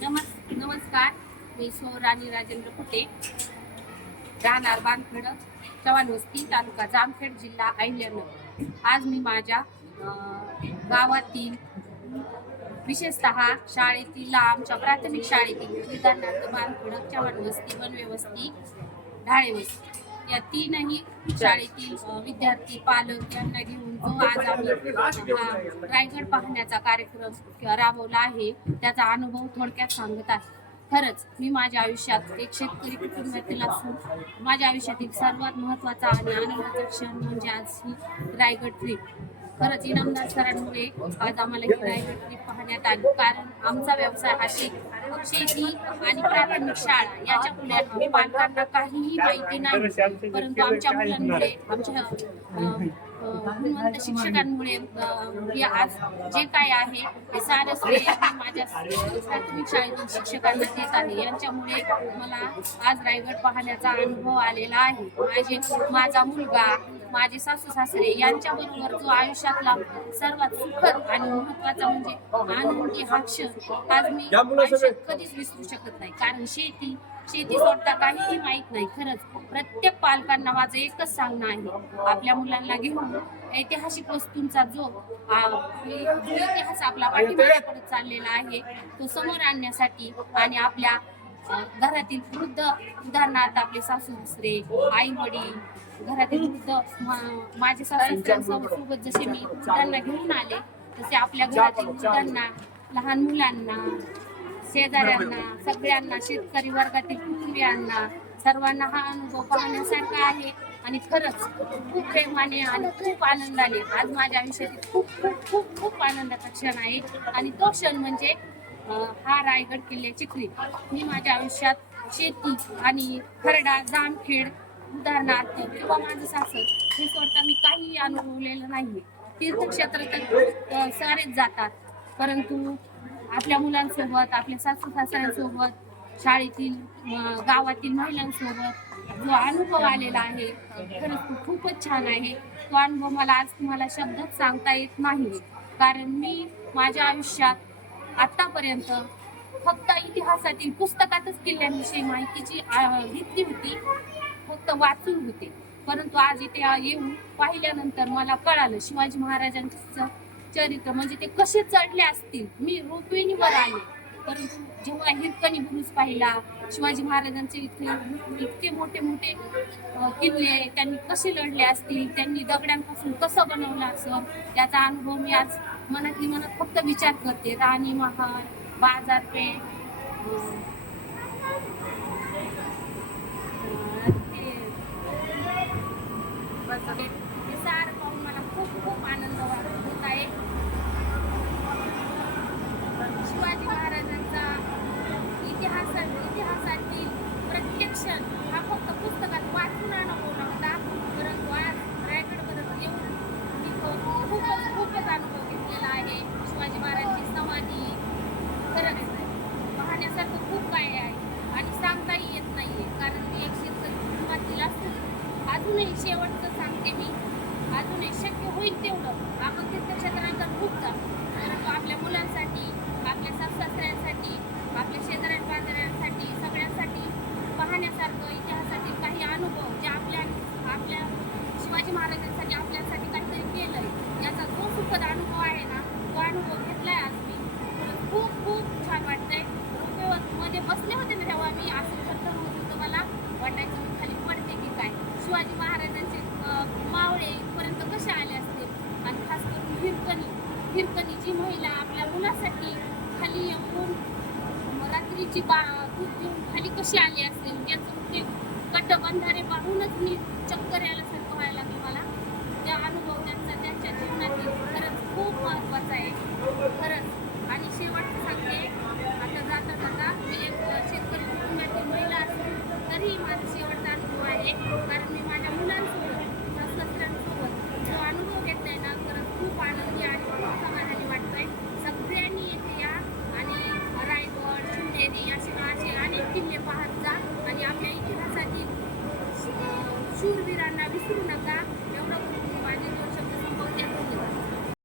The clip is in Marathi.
नमस्कार. मी सौ राणी राजेंद्र कुटे, राहणार बांधखेड, चव्हाण वस्ती, तालुका जामखेड, जिल्हा अहिल्यानगर. आज मी माझ्या गावातील विशेषतः शाळेतील आमच्या प्राथमिक शाळेतील उदाहरणार्थ बांधखेड, चव्हाण वस्ती, बनवे वस्ती, ढाळे वस्ती या तीनही शाळेतील विद्यार्थी पालक यांना घेऊन जो आज आम्ही रायगड पाहण्याचा कार्यक्रम राबवला आहे त्याचा अनुभव थोडक्यात सांगत आहे. खरंच मी माझ्या आयुष्यात एक शेतकरी कुटुंबातील असून माझ्या आयुष्यातील सर्वात महत्त्वाचा आणि आनंदाचा क्षण म्हणजे आज ही रायगड ट्रिप. खरंच इनामदार सरांमुळे आज आम्हाला ही रायगड ट्रिप पाहण्यात आली, कारण आमचा व्यवसाय हा शेती आणि प्राथमिक शाळा याच्या पालकांना काहीही माहिती नाही, परंतु आमच्या मुलांमुळे आमच्या गुणवंत शिक्षकांमुळे हे आज जे काय आहे ते सारं श्रेय माझ्या प्राथमिक शाळेतील शिक्षकांना देत आहे. यांच्यामुळे मला आज रायगड पाहण्याचा अनुभव आलेला आहे. माझा मुलगा, माझे सासू सासरे यांच्याबरोबर जो आयुष्यातला सर्वात सुखद आणि महत्वाचा म्हणजे आनंदी हा क्षण आज मी आयुष्यात कधीच विसरू शकत नाही, कारण शेती सोडता काहीही माहित नाही. खरंच प्रत्येक पालकांना माझं एकच सांगणं आहे, आपल्या मुलांना घेऊन ऐतिहासिक वस्तूंचा जो इतिहास आपला पाठीमागे पडत चाललेला आहे तो समोर आणण्यासाठी आणि आपल्या घरातील वृद्ध, उदाहरणार्थ आपले सासू सासरे, आई वडील, घरातील वृद्ध माझे सासू सासऱ्यांसोबत जसे मी वृद्धांना घेऊन आले तसे आपल्या घरातील वृद्धांना, लहान मुलांना, शेजाऱ्यांना, सगळ्यांना, शेतकरी वर्गातील कुटुंबियांना सर्वांना हा अनुभव पाहण्यासारखा आहे. आणि खरंच खूप प्रेमाने आणि खूप आनंदाने आज माझ्या आयुष्यातील खूप खूप खूप खूप आनंदाचा क्षण आहे. आणि तो क्षण म्हणजे हा रायगड किल्ल्याची ट्रिप. मी माझ्या आयुष्यात शेती आणि खरडा, जामखेड उदाहरणार्थ किंवा माझं सासर हे स्वतः मी काही अनुभवलेलं नाही. तीर्थक्षेत्र तर सारेच जातात, परंतु आपल्या मुलांसोबत, आपल्या सासू सासऱ्यांसोबत, शाळेतील गावातील महिलांसोबत जो अनुभव आलेला आहे खरंच खूपच छान आहे. तो अनुभव मला आज तुम्हाला शब्दात सांगता येत नाही, कारण मी माझ्या आयुष्यात आतापर्यंत फक्त इतिहासातील पुस्तकातच किल्ल्यांविषयी माहितीची घेतली होती, फक्त वाचून होते. परंतु आज इथे येऊन पाहिल्यानंतर मला कळालं शिवाजी महाराजांचं चरित्र, म्हणजे ते कसे चढले असतील. मी रोपवेनीवर आले, परंतु जेव्हा हिरकणी बुरुज पाहिला, शिवाजी महाराजांचे इतके मोठे मोठे किल्ले त्यांनी कसे लढले असतील, त्यांनी दगडांपासून कसं बनवलं असं, त्याचा अनुभव मी आज मनातली मनात फक्त विचार करते. राणी महाल, बाजारपेठ, ते सारं पाहून मला खूप खूप आनंद होत आहे. शिवाजी महाराजांचा इतिहासातील प्रत्येक क्षण हा फक्त पुस्तकात वाचून अनुभवला होता, परंतु आज रायगडपर्यंत येऊन मी खूपच अनुभव घेतलेला आहे. शिवाजी महाराजांची समाधी खरंच पाहण्यासारखं खूप काय आहे आणि सांगताही येत नाहीये, कारण मी एक शेतकरी कुटुंबातील असून अजूनही शेवटचं सांगते मी, अजूनही शक्य होईल तेवढं आपण तीर्थक्षेत्रांकडे खूप जातो, परंतु आपल्या मुलांसाठी, आपल्या सासऱ्यांसाठी, आपल्या शेजाऱ्या पाजाऱ्यांसाठी, सगळ्यांसाठी पाहण्यासारखं इतिहासातील काही अनुभव जे आपल्या शिवाजी महाराजांसाठी आपल्यासाठी काहीतरी केलंय, याचा जो सुखद अनुभव आहे ना, तो अनुभव घेतलाय आज मी. खूप खूप छान वाटतंय. मध्ये बसले होते ना तेव्हा मी असं थरथर होत होतं, मला वाटायचं मी खाली पडते की काय. शिवाजी महाराजांचे मावळे इथपर्यंत कसे आले असतील, आणि खास करून हिरकणीची महिला आपल्या मुलासाठी खाली येऊन रात्रीची दूध घेऊन खाली कशी आली असेल, त्याचं ते कट बंधारे पाहूनच मी चक्कर यायला सारखं